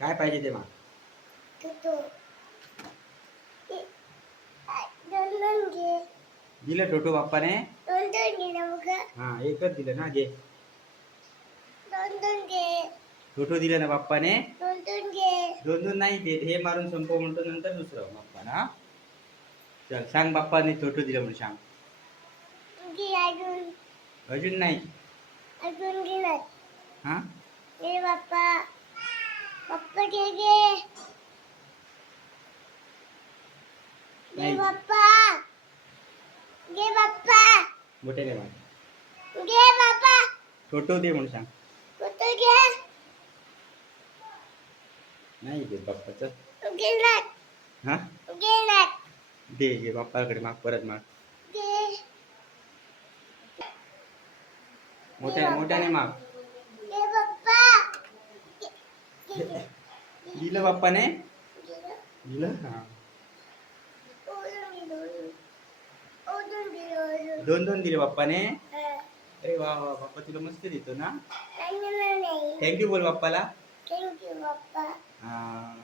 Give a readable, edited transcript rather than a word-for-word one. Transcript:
काय पाहिजे ते माग. दिलं टोटो बाप्पाने. हा एकच दिलं ना, घे. टोटो दिलं ना बाप्पाने. दोन दोन नाही देत, हे मारून संपव म्हणतो नंतर दुसरं बाप्पा ना. चल सांग बाप्पाने टोटो दिलं म्हणून सांग. अजून नाही. हा बाप्पा घे नाही. बाप्पा मोठे नाही माग. घे बाप्पा टोटो दे म्हणून सांग. कुठं घे नाही देत बाप्पाचं. गेलात हा गेलात दे घे बाप्पाकडे माग, परत माग. घे मोठ्याने माग. घे बाप्पा दिलं बाप्पाने. गेलं दिलं हा. ओढून गेलं दोन दोन दिले बाप्पाने. नाही अरे वा वा, बाप्पा तुला मस्त देतो ना. नाही थँक्यू बोल बाप्पाला. थँक्यू बाप्पा हा.